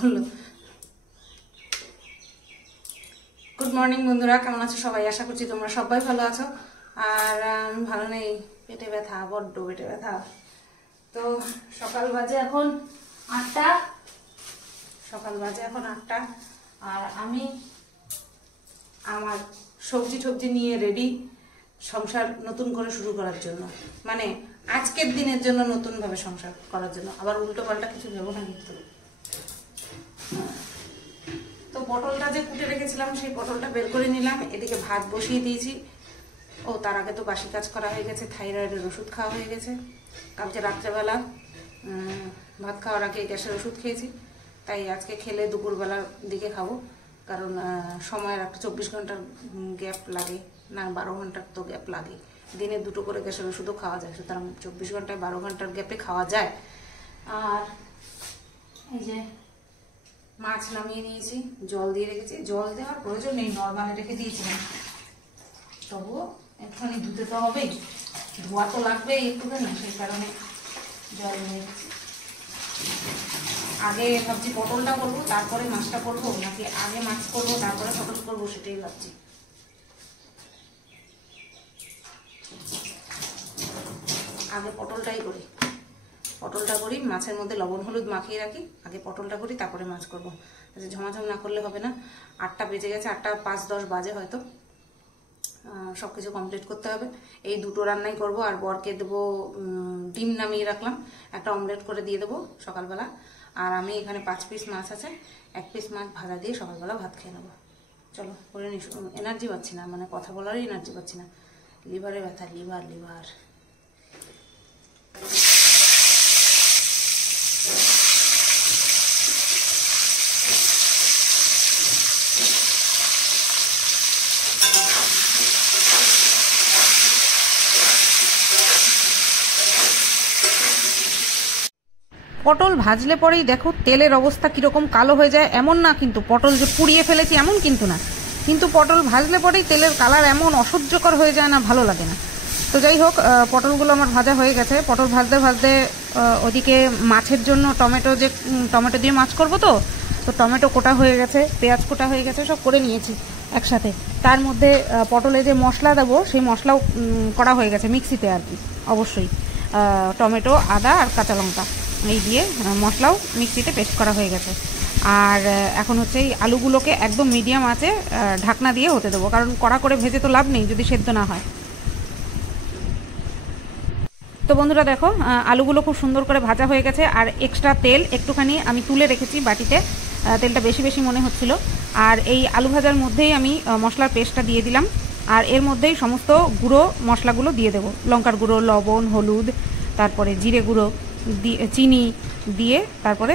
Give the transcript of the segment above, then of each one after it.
করলো। Good morning বন্ধুরা, কেমন আছো সবাই? আশা করছি তোমরা সবাই ভালো আছো। আর আমি ভালো নেই, পেটে ব্যথা, বড্ড পেটে ব্যথা। তো সকাল বাজে এখন 8টা, আর আমি আমার সবজি নিয়ে রেডি সংসার নতুন করে শুরু করার জন্য, মানে আজকের দিনের জন্য নতুনভাবে সংসার করার জন্য। আবার উল্টো পাল্টা কিছু ভেবো না কিন্তু। তো পটলটা যে কুটে রেখেছিলাম সেই পটলটা বের করে নিলাম, এদিকে ভাত বসিয়ে দিয়েছি। ও তার আগে তো বাসি কাজ করা হয়ে গেছে, থাইরয়েডের ওষুধ খাওয়া হয়ে গেছে। কালকে রাত্রেবেলা ভাত খাওয়ার আগে গ্যাসের ওষুধ খেয়েছি, তাই আজকে খেলে দুপুরবেলার দিকে খাবো। কারণ সময়ের একটা 24 ঘন্টার গ্যাপ লাগে না, 12 ঘন্টার তো গ্যাপ লাগে। দিনে 2টো করে গ্যাসের ওষুধও খাওয়া যায়, সুতরাং 24 ঘন্টায় 12 ঘন্টার গ্যাপে খাওয়া যায়। আর এই যে মাছ নামিয়ে নিয়েছি, জল দিয়ে রেখেছি। জল দেওয়ার প্রয়োজন নেই, নর্মালে রেখে দিয়েছিলাম, তবুও একটুখানি ধুতে তো হবেই, ধোয়া তো লাগবেই একটুখানি, সেই কারণে জল নিয়ে রেখেছি। আগে ভাবছি পটলটা করবো তারপরে মাছটা করবো, নাকি আগে মাছ করবো তারপরে পটল করবো, সেটাই ভাবছি। আগে পটলটাই করি, মাছের মধ্যে লবণ হলুদ মাখিয়ে রাখি। আগে পটলটা করি, তারপরে মাছ করবো। ঝমাঝম না করলে হবে না। 8টা বেজে গেছে, 8টা 5-10 বাজে হয়তো। সব কিছু কমপ্লিট করতে হবে। এই 2টো রান্নাই করব। আর বরকে দেবো ডিম নামিয়ে রাখলাম, একটা অমলেট করে দিয়ে দেবো সকালবেলা। আর আমি এখানে 5 পিস মাছ আছে, 1 পিস মাছ ভাজা দিয়ে সকালবেলা ভাত খেয়ে নেবো। চলো করে নি। এনার্জি পাচ্ছি না, মানে কথা বলারই এনার্জি পাচ্ছি না, লিভারে ব্যথা, লিভার। পটল ভাজলে পরেই দেখো তেলের অবস্থা কীরকম কালো হয়ে যায়। এমন না কিন্তু পটল যে পুড়িয়ে ফেলেছি, এমন কিন্তু না, কিন্তু পটল ভাজলে পরেই তেলের কালার এমন অসহ্যকর হয়ে যায় না, ভালো লাগে না। তো যাই হোক, পটলগুলো আমার ভাজা হয়ে গেছে। পটল ভাজতে ওদিকে মাছের জন্য টমেটো দিয়ে মাছ করব, তো টমেটো কোটা হয়ে গেছে, পেঁয়াজ কোটা হয়ে গেছে, সব করে নিয়েছি একসাথে। তার মধ্যে পটলে যে মশলা দেবো সেই মশলাও করা হয়ে গেছে মিক্সিতে আর কি, অবশ্যই টমেটো, আদা আর কাঁচা লঙ্কা এই দিয়ে মশলাও মিক্সিতে পেস্ট করা হয়ে গেছে। আর এখন হচ্ছে এই আলুগুলোকে একদম মিডিয়াম আঁচে ঢাকনা দিয়ে হতে দেবো, কারণ কড়া করে ভেজে তো লাভ নেই যদি সেদ্ধ না হয়। তো বন্ধুরা দেখো, আলুগুলো খুব সুন্দর করে ভাজা হয়ে গেছে। আর এক্সট্রা তেল একটুখানি আমি তুলে রেখেছি বাটিতে, তেলটা বেশি মনে হচ্ছিল। আর এই আলু ভাজার মধ্যেই আমি মশলার পেস্টটা দিয়ে দিলাম, আর এর মধ্যেই সমস্ত গুঁড়ো মশলাগুলো দিয়ে দেবো। লঙ্কার গুঁড়ো, লবণ, হলুদ, তারপরে জিরে গুঁড়ো, চিনি দিয়ে তারপরে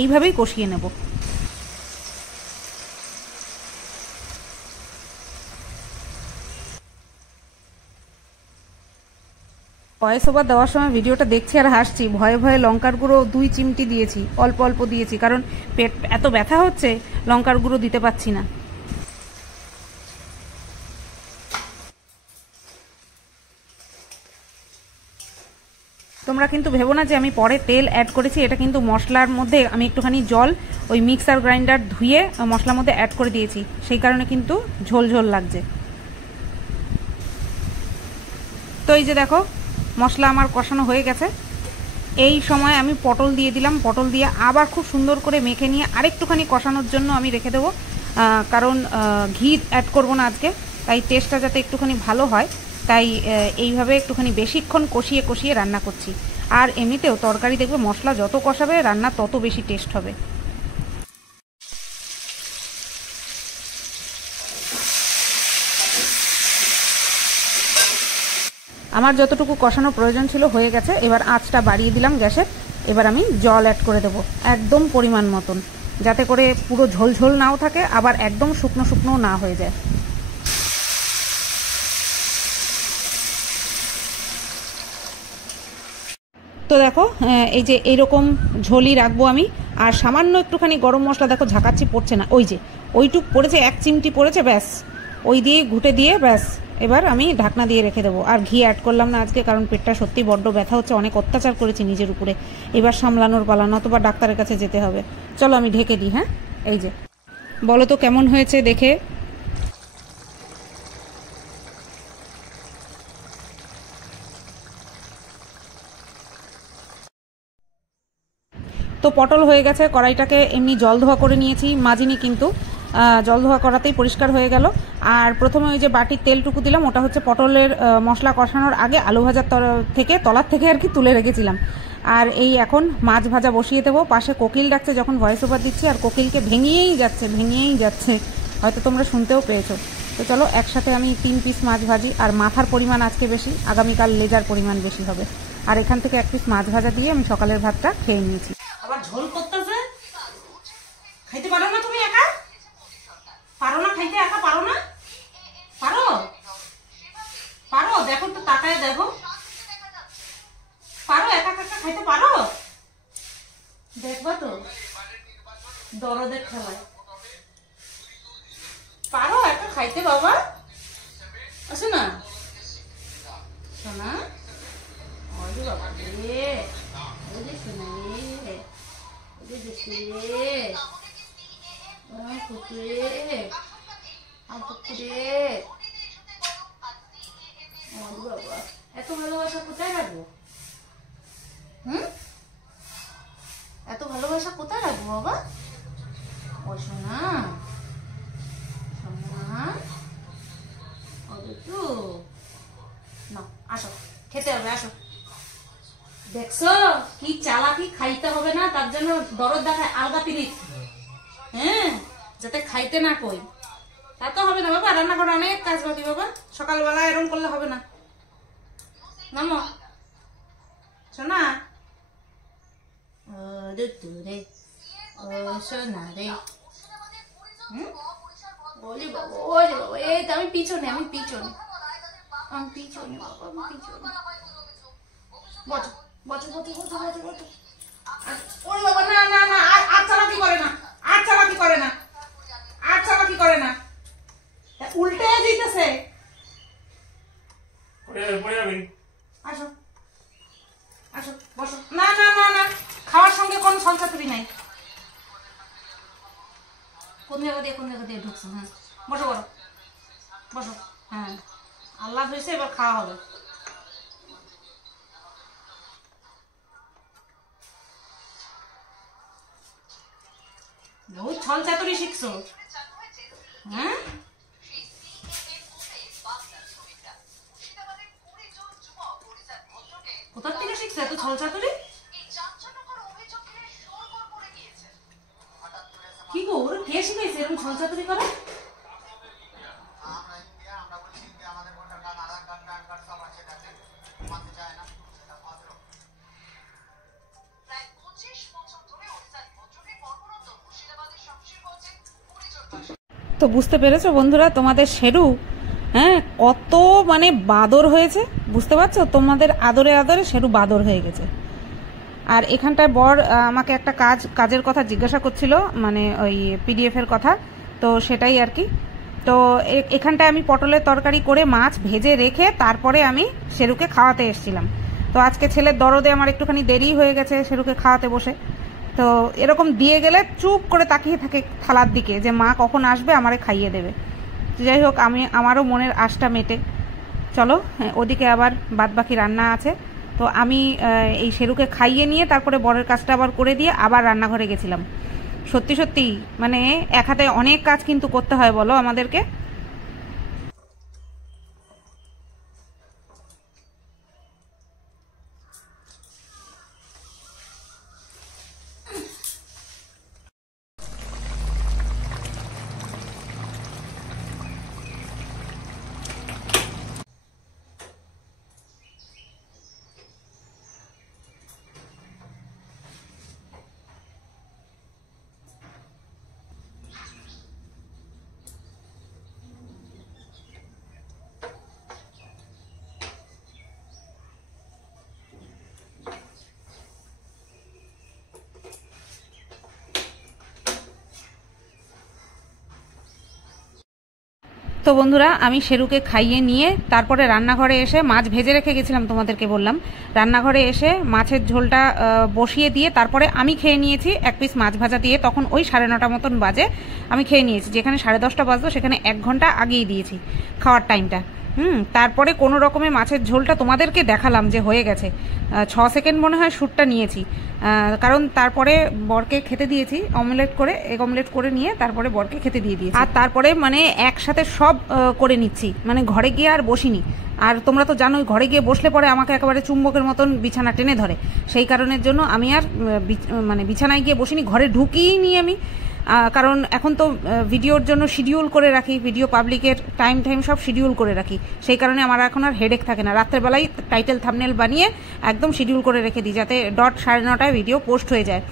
এইভাবেই কষিয়ে নেব। ভয়েস ওভার দেওয়ার সময় ভিডিওটা দেখছি আর হাসছি, ভয়ে লঙ্কার গুঁড়ো 2 চিমটি দিয়েছি, অল্প দিয়েছি, কারণ পেট এত ব্যথা হচ্ছে, লঙ্কার গুঁড়ো দিতে পারছি না। তোমরা কিন্তু ভেবো না যে আমি পরে তেল অ্যাড করেছি, এটা কিন্তু মশলার মধ্যে আমি একটুখানি জল ওই মিক্সার গ্রাইন্ডার ধুয়ে মশলার মধ্যে অ্যাড করে দিয়েছি, সেই কারণে কিন্তু ঝোল লাগছে। তো এই যে দেখো মশলা আমার কষানো হয়ে গেছে। এই সময় আমি পটল দিয়ে দিলাম, পটল দিয়ে আবার খুব সুন্দর করে মেখে নিয়ে আরেকটুখানি কষানোর জন্য আমি রেখে দেবো, কারণ ঘি অ্যাড করবো না আজকে, তাই টেস্টটা যাতে একটুখানি ভালো হয়, তাই এইভাবে একটুখানি বেশিক্ষণ কষিয়ে রান্না করছি। আর এমনিতেও তরকারি দেখবে মশলা যত কষাবে রান্না তত বেশি টেস্ট হবে। আমার যতটুকু কষানো প্রয়োজন ছিল হয়ে গেছে। এবার আঁচটা বাড়িয়ে দিলাম গ্যাসের। এবার আমি জল অ্যাড করে দেবো একদম পরিমাণ মতন, যাতে করে পুরো ঝোল নাও থাকে, আবার একদম শুকনো না হয়ে যায়। তো দেখো এই যে এইরকম ঝোলই রাখবো আমি। আর সামান্য একটুখানি গরম মশলা দেখো ঝাঁকাচ্ছি, পড়ছে না, ওই যে ওইটুক পড়েছে, 1 চিমটি পড়েছে, ব্যাস ওই দিয়ে ঘুটে দিয়ে ব্যাস এবার আমি ঢাকনা দিয়ে রেখে দেবো। আর ঘি অ্যাড করলাম না আজকে, কারণ পেটটা সত্যি বড্ড ব্যথা হচ্ছে, অনেক অত্যাচার করেছি নিজের উপরে, এবার সামলানোর পালা, নতুবা ডাক্তারের কাছে যেতে হবে। চলো আমি ঢেকে দিই। হ্যাঁ, এই যে বলো তো কেমন হয়েছে দেখে। তো পটল হয়ে গেছে, কড়াইটাকে এমনি জল ধোয়া করে নিয়েছি, মাজিনি কিন্তু, জল ধোয়া করাতেই পরিষ্কার হয়ে গেল। আর প্রথমে ওই যে বাটির তেলটুকু দিলাম, ওটা হচ্ছে পটলের মশলা কষানোর আগে আলু ভাজার থেকে তলার থেকে আর কি তুলে রেখেছিলাম। আর এই এখন মাছ ভাজা বসিয়ে দেবো। পাশে কোকিল ডাকছে যখন ভয়েস ওভার দিচ্ছি, আর কোকিলকে ভেঙিয়েই যাচ্ছে, হয়তো তোমরা শুনতেও পেয়েছো। তো চলো একসাথে আমি 3 পিস মাছ ভাজি, আর মাথার পরিমাণ আজকে বেশি, আগামীকাল লেজার পরিমাণ বেশি হবে। আর এখান থেকে 1 পিস মাছ ভাজা দিয়ে আমি সকালের ভাতটা খেয়ে নিয়েছি। আবার ঝোল করতেছে, খাইতে পারো না তুমি একা? পারো না খাইতে, একা পারো না? পারো পারো, দেখো তো তাকায় দেখো, পারো একা একা খাইতে পারো? দেখবা তো দরদের খেলায়, পারো একা খাইতে বাবা? আছে না শোনা? ওরে বাবা রে, ওরে শোনা রে, ওরে দেখি রে, কুকুরে, কুকুরে, বাবা এত ভালোবাসা কোথায় রাখবো? এত ভালোবাসা কোথায় রাখবো বাবা? ও সোনা, সোনা, তো না, আসো খেতে হবে, আসো। দেখছো কি চালাকি, খাইতে হবে না তার জন্য দরদ দেখায় আলগা পিরিত, হ্যাঁ, যাতে খাইতে না কই। তা তো হবে না বাবা, রান্নাঘরে অনেক কাজ বাকি বাবা, সকালবেলা এরকম করলে হবে না। নামো সোনা, রে ও সোনা রে, ওলে বাবা, ওলে বাবা, এই তো আমি পিছনে বাবা, আমি পিছনে। বসো বসো বসো বসো বসো বসো। ওরে বাবা, না না না, আর চালাকি করে না, আর চালাকি করে না, আর চালাকি করে না, উল্টে দিতেছে। আসো আসো বসো। না না না না, খাওয়ার সঙ্গে কোন ছলচাতুরি নাই। কোন জায়গা দিয়ে ঢুকছো? হ্যাঁ বসো বসো বসো। হ্যাঁ আল্লাহ হয়েছে, এবার খাওয়া হবে। বহুত ছলচাতুরি শিখছো, হ্যাঁ? কোথার থেকে শিখছো এত ছলচাতুরি? কি গো, ওরা কে শিখাইছে এরকম ছলচাতুরি করে? তো বুঝতে পেরেছো বন্ধুরা, তোমাদের শেরু, হ্যাঁ, কত মানে বাদর হয়েছে, বুঝতে পারছো? তোমাদের আদরে আদরে শেরু বাদর হয়ে গেছে। আর এখানটায় বর আমাকে একটা কাজের কথা জিজ্ঞাসা করছিল, মানে ওই পিডিএফ এর কথা, তো সেটাই আর কি। তো এখানটায় আমি পটলের তরকারি করে মাছ ভেজে রেখে তারপরে আমি শেরুকে খাওয়াতে এসেছিলাম। তো আজকে ছেলের দরদে আমার একটুখানি দেরি হয়ে গেছে শেরুকে খাওয়াতে বসে। তো এরকম দিয়ে গেলে চুপ করে তাকিয়ে থাকে থালার দিকে, যে মা কখন আসবে আমারে খাইয়ে দেবে। যাই হোক, আমারও মনের আশটা মেটে। চলো ওদিকে আবার বাদবাকি রান্না আছে। তো আমি এই শেরুকে খাইয়ে নিয়ে তারপরে বরের কাজটা আবার করে দিয়ে আবার রান্নাঘরে গেছিলাম। সত্যি সত্যি মানে এক হাতে অনেক কাজ কিন্তু করতে হয় বলো আমাদেরকে। বন্ধুরা আমি শেরুকে খাইয়ে নিয়ে তারপরে রান্নাঘরে এসে মাছ ভেজে রেখে গেছিলাম, তোমাদেরকে বললাম। রান্নাঘরে এসে মাছের ঝোলটা বসিয়ে দিয়ে তারপরে আমি খেয়ে নিয়েছি এক পিস মাছ ভাজা দিয়ে। তখন ওই 9:30 মতন বাজে আমি খেয়ে নিয়েছি, যেখানে 10:30 বাজতো সেখানে 1 ঘন্টা আগিয়ে দিয়েছি খাওয়ার টাইমটা। তারপরে কোনো রকমে মাছের ঝোলটা তোমাদেরকে দেখালাম যে হয়ে গেছে। 6 সেকেন্ড মনে হয় শ্যুটটা নিয়েছি, কারণ তারপরে বরকে খেতে দিয়েছি এগ অমলেট করে নিয়ে তারপরে বরকে খেতে দিয়ে দিয়েছি। আর তারপরে মানে একসাথে সব করে নিচ্ছি, মানে ঘরে গিয়ে আর বসিনি। আর তোমরা তো জানোই ঘরে গিয়ে বসলে পরে আমাকে একেবারে চুম্বকের মতন বিছানা টেনে ধরে, সেই কারণের জন্য আমি আর মানে বিছানায় গিয়ে বসিনি, ঘরে ঢুকিয়ে নিই আমি। কারণ এখন তো ভিডিওর জন্য শিডিউল করে রাখি, ভিডিও পাবলিকের টাইম সব শিডিউল করে রাখি, সেই কারণে আমার এখন আর হেডেক থাকে না। রাত্রেবেলায় টাইটেল থাম্বনেল বানিয়ে একদম শিডিউল করে রেখে দিই, যাতে 9:30 ভিডিও পোস্ট হয়ে যায়।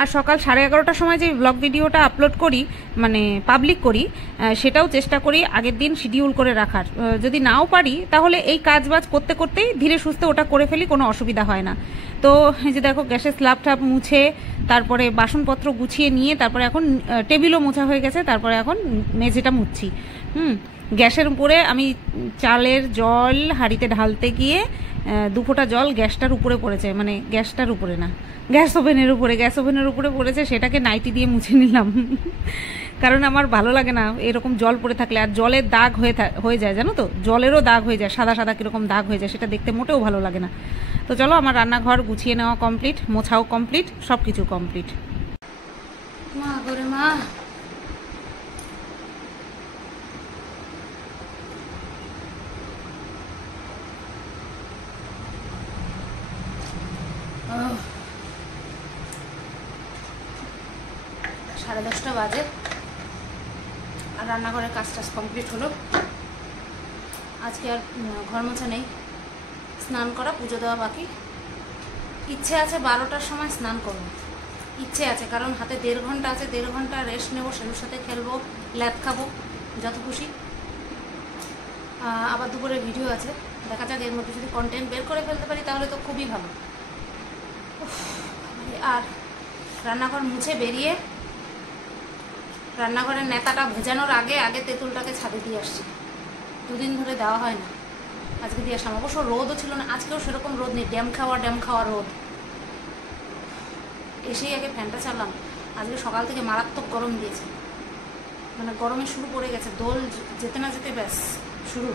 আর সকাল 11:30টার সময় যে ব্লগ ভিডিওটা আপলোড করি, মানে পাবলিক করি, সেটাও চেষ্টা করি আগের দিন শিডিউল করে রাখার। যদি নাও পারি তাহলে এই কাজবাজ করতে করতেই ধীরে সুস্থে ওটা করে ফেলি, কোনো অসুবিধা হয় না। তো এই যে দেখো গ্যাসের স্ল্যাব ঠাপ মুছে তারপরে বাসনপত্র গুছিয়ে নিয়ে তারপরে এখন টেবিলও মোছা হয়ে গেছে, তারপরে এখন মেঝেটা মুছছি। গ্যাসের উপরে আমি চালের জল হাঁড়িতে ঢালতে গিয়ে 2 ফোঁটা জল গ্যাসটার উপরে পড়েছে, মানে গ্যাসটার উপরে না, গ্যাস ওভেনের উপরে পড়েছে, সেটাকে নাইটি দিয়ে মুছে নিলাম। কারণ আমার ভালো লাগে না এরকম জল পড়ে থাকলে, আর জলের দাগ হয়ে যায়, জানো তো, জলেরও দাগ হয়ে যায়, সাদা সাদা কীরকম দাগ হয়ে যায়, সেটা দেখতে মোটেও ভালো লাগে না। তো চলো, আমার রান্নাঘর গুছিয়ে নেওয়া কমপ্লিট, মোছাও কমপ্লিট, সব কিছু কমপ্লিট। মা করে মা, সাড়ে 10টা বাজে আর রান্নাঘরের কাজ কমপ্লিট হলো। আজকে আর ঘর মোছা নেই, স্নান করা, পুজো দেওয়া বাকি। ইচ্ছে আছে 12টার সময় স্নান করবো, ইচ্ছে আছে, কারণ হাতে 1.5 ঘন্টা আছে, 1.5 ঘন্টা রেস্ট নেবো, সেগুলোর সাথে খেলবো, ল্যাদ খাবো, যত খুশি। আবার দুপুরে ভিডিও আছে, দেখা যাক, এর মধ্যে যদি কন্টেন্ট বের করে ফেলতে পারি তাহলে তো খুবই ভালো। আর রান্নাঘর মুছে বেরিয়ে রান্নাঘরের নেতাটা ভেজানোর আগে তেঁতুলটাকে ছাদে দিয়ে আসছি, 2 দিন ধরে দেওয়া হয় না, আজকে দিয়ে আসলাম। অবশ্য রোদও ছিল না, আজকেও সেরকম রোদ নেই, ড্যাম খাওয়া রোদ। এসেই আগে ফ্যানটা চালাম, আজকে সকাল থেকে মারাত্মক গরম দিয়েছে, মানে গরমে শুরু পড়ে গেছে, দোল যেতে না যেতে ব্যাস শুরু।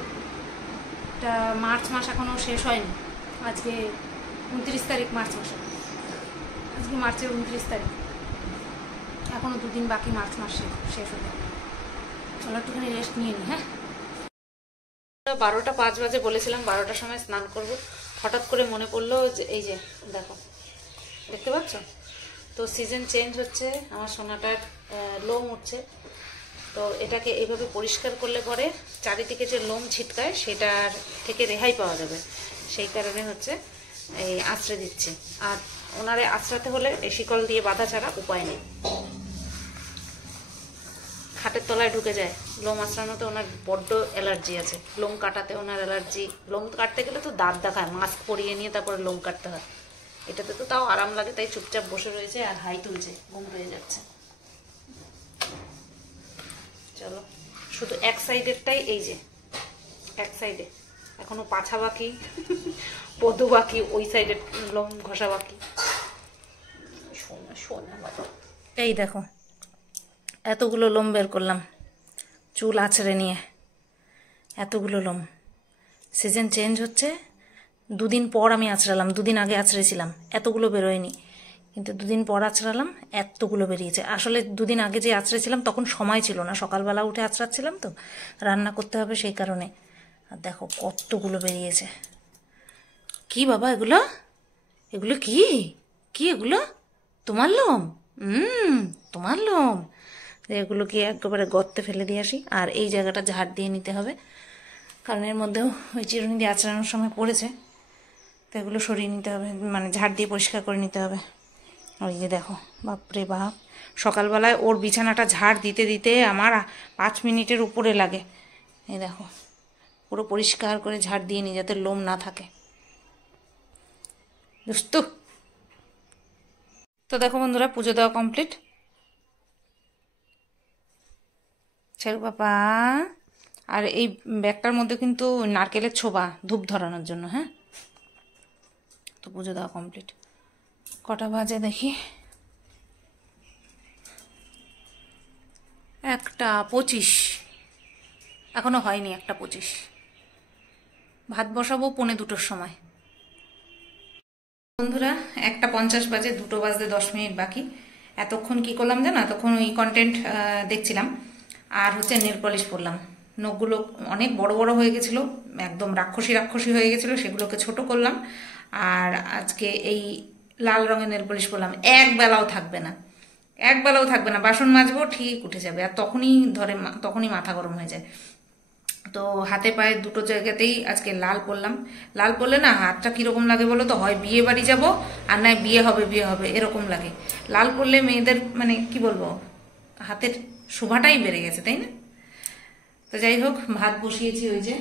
এটা মার্চ মাস এখনও শেষ হয়নি, আজকে 29 তারিখ মার্চ মাসে, আজকে মার্চের 29 তারিখ, এখনও 2 দিন বাকি মার্চ মাস শেষ হতে। চলো একটুখানি রেস্ট নিয়ে নিই। হ্যাঁ, 12:05 বাজে বলেছিলাম 12টার সময় স্নান করব, হঠাৎ করে মনে পড়লো যে এই যে দেখো, দেখতে পাচ্ছ তো, সিজন চেঞ্জ হচ্ছে, আমার সোনাটার লোম উঠছে, তো এটাকে এইভাবে পরিষ্কার করলে পরে চারিদিকে যে লোম ছিটকায় সেটার থেকে রেহাই পাওয়া যাবে, সেই কারণে হচ্ছে এই আঁচড়ে দিচ্ছি। আর ওনারে আঁচড়াতে হলে এই শিকল দিয়ে বাঁধা ছাড়া উপায় নেই, খাটের তলায় ঢুকে যায়। লোম আঁচড়ানোতে ওনার বড্ড অ্যালার্জি আছে, লোম কাটাতে ওনার অ্যালার্জি। লোম কাটতে গেলে তো দাঁত দেখায়, মাস্ক পরিয়ে নিয়ে তারপরে লোম কাটতে হয়, এটাতে তো তাও আরাম লাগে, তাই চুপচাপ বসে রয়েছে আর হাই তুলছে, ঘুম পেয়ে যাচ্ছে। চলো, শুধু এক সাইডেরটাই, এই যে এক সাইডে এখনো পাছা বাকি, পদু বাকি, ওই সাইডের লোম ঘষা বাকি। সোনা বাবা, এই দেখো এতগুলো লোম বের করলাম চুল আছড়ে নিয়ে, এতগুলো লোম। সিজন চেঞ্জ হচ্ছে, 2 দিন পর আমি আছড়ালাম, 2 দিন আগে আছড়েছিলাম, এতগুলো বেরোয়নি, কিন্তু 2 দিন পর আছড়ালাম, এতগুলো বেরিয়েছে। আসলে 2 দিন আগে যে আছড়েছিলাম তখন সময় ছিল না, সকালবেলা উঠে আছড়াচ্ছিলাম তো, রান্না করতে হবে সেই কারণে। আর দেখো কতগুলো বেরিয়েছে। কি বাবা এগুলো, এগুলো কি কি এগুলো? তোমার লোম? তোমার লোম। এগুলোকে একেবারে গর্তে ফেলে দিয়ে আসি, আর এই জায়গাটা ঝাড় দিয়ে নিতে হবে, কারণ এর মধ্যেও ওই চিরুনি দিয়ে আঁচড়ানোর সময় পড়েছে, তো এগুলো সরিয়ে নিতে হবে, মানে ঝাড় দিয়ে পরিষ্কার করে নিতে হবে। ওই যে দেখো, বাপরে বাপ, সকালবেলায় ওর বিছানাটা ঝাড় দিতে দিতে আমার 5 মিনিটের উপরে লাগে। এই দেখো, পুরো পরিষ্কার করে ঝাড় দিয়ে নিই যাতে লোম না থাকে। দুস্তু। তো দেখো বন্ধুরা, পুজো দেওয়া কমপ্লিট। ছেড়ু পাপা, আর এই ব্যাগটার মধ্যে কিন্তু নারকেলের ছোবা ধূপ ধরানোর জন্য। হ্যাঁ, তো পুজো দেওয়া কমপ্লিট। কটা বাজে দেখি, 1:25, এখনো হয়নি 1:25। ভাত বসাবো 1:45-র সময়। বন্ধুরা 1:50 বাজে, 2 বাজতে 10 মিনিট বাকি। এতক্ষণ কি করলাম জানো, এতক্ষণ ওই কন্টেন্ট দেখছিলাম আর হচ্ছে নেল পলিশ পরলাম। নখগুলো অনেক বড় বড় হয়ে গেছিলো, একদম রাক্ষসী রাক্ষসী হয়ে গেছিলো, সেগুলোকে ছোট করলাম। আর আজকে এই লাল রঙের নেল পলিশ পরলাম। এক বেলাও থাকবে না, বাসন মাজবো ঠিক উঠে যাবে, আর তখনই মাথা গরম হয়ে যায়। তো হাতে পায়ে দুটো জায়গাতেই আজকে লাল পরলাম। লাল পরলে না হাতটা কিরকম লাগে বলো তো, হয় বিয়ে বাড়ি যাবো আর নয় বিয়ে হবে এরকম লাগে। লাল পরলে মেয়েদের মানে কি বলবো, হাতের শোভাটাই বেড়ে গেছে, তাই না? তো যাই হোক, ভাত বসিয়েছি। ওই যে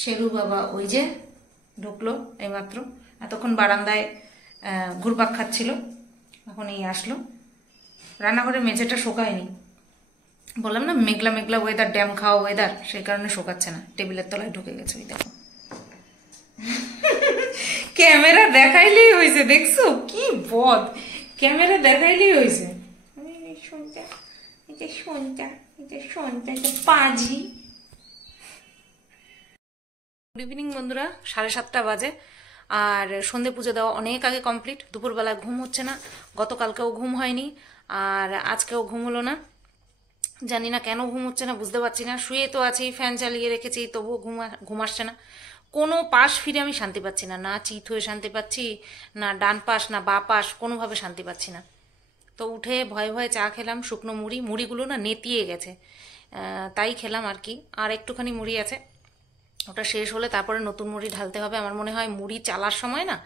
শেরু বাবা ওই যে ঢুকলো এইমাত্র, এতক্ষণ বারান্দায় ঘুরপাক খাচ্ছিল, এখন এই আসলো। রান্নাঘরে মেঝেটা শোকায়নি, বললাম না মেঘলা মেঘলা ওয়েদার, ড্যাম খাওয়া ওয়েদার, সেই কারণে শোকাচ্ছে না। টেবিলের তলায় ঢুকে গেছে, ওই দেখো। ক্যামেরা দেখাইলেই হয়েছে, দেখছো কি বদ, ক্যামেরা দেখাইলেই হয়েছে। পাজি। গুড ইভিনিং বন্ধুরা, 7:30 বাজে আর সন্ধে পুজো দেওয়া অনেক আগে কমপ্লিট। দুপুরবেলা ঘুম হচ্ছে না, গতকালকেও ঘুম হয়নি আর আজকেও ঘুম হলো না। জানি না কেন ঘুম হচ্ছে না, বুঝতে পারছি না। শুয়ে তো আছি, ফ্যান চালিয়ে রেখেছি, তবুও ঘুম আসছে না। কোনো পাশ ফিরে আমি শান্তি পাচ্ছি না, না চিত হয়ে শান্তি পাচ্ছি, না ডান পাশ না বা পাশ, কোনোভাবে শান্তি পাচ্ছি না। তো উঠে ভয়ে ভয়ে চা খেলাম, শুকনো মুড়িগুলো না নেতিয়ে গেছে, তাই খেলাম আর কি। আর একটুখানি মুড়ি আছে, ওটা শেষ হলে তারপরে নতুন মুড়ি ঢালতে হবে। আমার মনে হয় মুড়ি চালার সময় না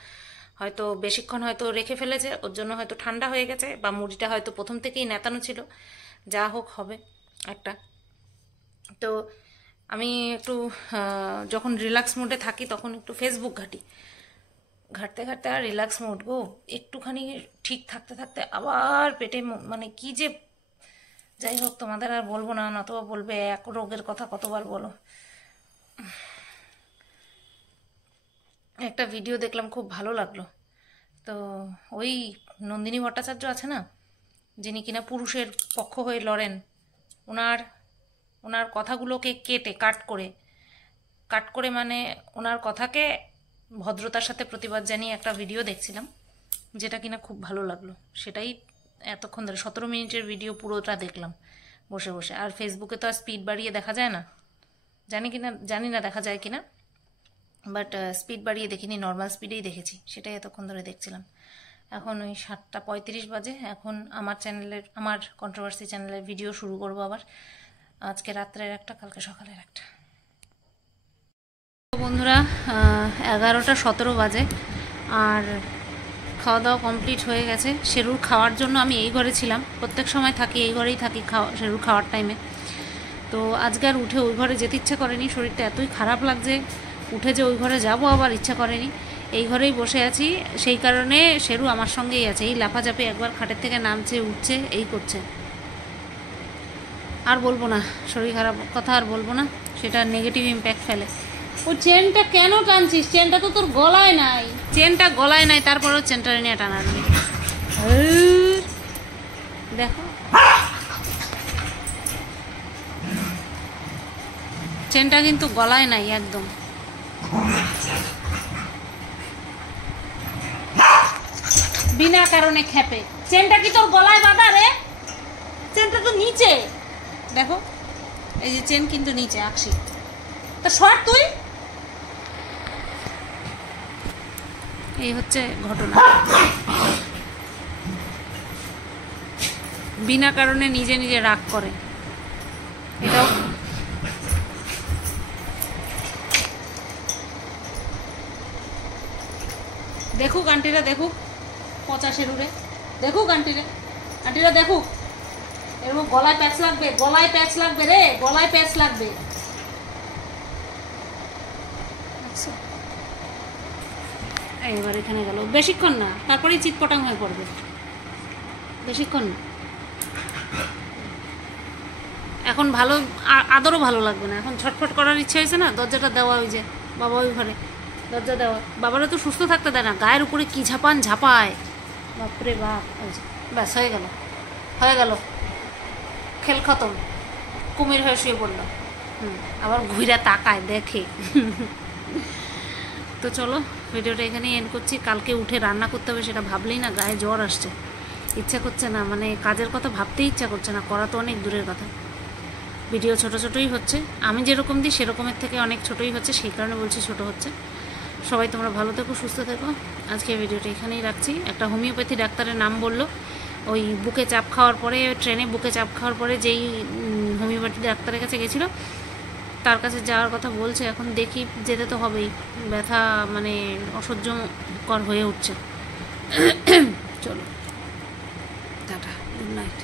হয়তো বেশিক্ষণ হয়তো রেখে ফেলেছে, ওর জন্য হয়তো ঠান্ডা হয়ে গেছে, বা মুড়িটা হয়তো প্রথম থেকেই নেতানো ছিল। যা হোক হবে একটা। তো আমি একটু যখন রিল্যাক্স মুডে থাকি তখন একটু ফেসবুক ঘাঁটতে আর রিল্যাক্স মুড গো, একটুখানি ঠিক থাকতে থাকতে আবার পেটে মানে কি যে, যাই হোক তোমাদের আর বলবো না, নতবা বলবে এক রোগের কথা কতবার বলো। একটা ভিডিও দেখলাম, খুব ভালো লাগলো। তো ওই নন্দিনী ভট্টাচার্য আছে না, যিনি কিনা পুরুষের পক্ষ হয়ে লড়েন, ওনার কথাগুলোকে কাট করে মানে ওনার কথাকে ভদ্রতার সাথে প্রতিবাদ জানিয়ে একটা ভিডিও দেখছিলাম, যেটা কিনা খুব ভালো লাগলো। সেটাই এতক্ষণ ধরে 17 মিনিটের ভিডিও পুরোটা দেখলাম বসে বসে। আর ফেসবুকে তো আর স্পিড বাড়িয়ে দেখা যায় না, জানি না দেখা যায় কিনা, বাট স্পিড বাড়িয়ে দেখিনি, নর্মাল স্পিডেই দেখেছি। সেটাই এতক্ষণ ধরে দেখছিলাম। এখন ওই 7:35 বাজে। এখন আমার কন্ট্রোভার্সি চ্যানেলের ভিডিও শুরু করবো আবার। আজকে রাত্রের একটা, কালকে সকালের একটা। বন্ধুরা 11:17 বাজে আর খাওয়া দাওয়া কমপ্লিট হয়ে গেছে। শেরুর খাওয়ার জন্য আমি এই ঘরে ছিলাম, প্রত্যেক সময় থাকি এই ঘরেই থাকি শেরুর খাওয়ার টাইমে। তো আজকে আর উঠে ওই ঘরে যেতে ইচ্ছা করেনি, শরীরটা এতই খারাপ লাগছে, উঠে যে ওই ঘরে যাবো আবার ইচ্ছা করেনি। এই ঘরেই বসে আছি, সেই কারণে শেরু আমার সঙ্গেই আছে। এই লাফাঝাপি, একবার খাটের থেকে নামছে উঠছে, এই করছে। আর বলবো না, শরীর খারাপ কথা আর বলবো না, সেটা নেগেটিভ ইম্প্যাক্ট ফেলে। ও চেনটা কেন টানছিস? চেনটা তো তোর গলায় নাই। চেনটা গলায় নাই, তারপরেও চেনটা নিয়ে টানাবি। দেখো চেনটা কিন্তু গলায় নাই একদম। বিনা কারণে খেপে। চেনটা কি তোর গলায় বাঁধা রে? চেনটা তো নিচে দেখো, এই যে চেন কিন্তু নিচে আকশি। তা শর্ট তুই। এই হচ্ছে ঘটনা, বিনা কারণে নিজে নিজে রাগ করে। এটাও দেখুক আন্টিরা, দেখুক পচা শেরুরে, দেখুক আন্টিরা দেখুক। এরকম গলায় প্যাচ লাগবে রে, গলায় প্যাচ লাগবে। এবার এখানে গেল, বেশিক্ষণ না, তারপরেই চিৎপটাং হয়ে পড়বে, বেশিক্ষণ না। এখন ভালো আদরও ভালো লাগবে না, এখন ছটফট করার ইচ্ছে হয়েছে না, দরজাটা দেওয়া, ওই যে বাবা ওই ঘরে দরজা দেওয়া, বাবারা তো সুস্থ থাকতে দেয় না, গায়ের উপরে কী ঝাপায়, বাপরে বাপ। ওই যে ব্যাস হয়ে গেল, খেল খতম, কুমির হয়ে শুয়ে পড়লো। আবার ঘুরে তাকায় দেখে। তো চলো ভিডিওটা এখানেই এন্ড করছি। কালকে উঠে রান্না করতে হবে সেটা ভাবলেই না গায়ে জ্বর আসছে, ইচ্ছা করছে না, মানে কাজের কথা ভাবতেই ইচ্ছা করছে না, করা তো অনেক দূরের কথা। ভিডিও ছোটোই হচ্ছে, আমি যেরকম দিই সেরকমের থেকে অনেক ছোটোই হচ্ছে, সেই কারণে বলছি ছোটো হচ্ছে। সবাই তোমরা ভালো থেকো, সুস্থ থেকো। আজকে ভিডিওটা এখানেই রাখছি। একটা হোমিওপ্যাথি ডাক্তারের নাম বললো, ওই বুকে চাপ খাওয়ার পরে, ট্রেনে বুকে চাপ খাওয়ার পরে যেই হোমিওপ্যাথি ডাক্তারের কাছে গেছিলো, তার কাছে যাওয়ার কথা বলছে। এখন দেখি, যেতে তো হবেই, ব্যথা মানে অসহ্যকর হয়ে উঠছে। চলো টাটা, গুড নাইট।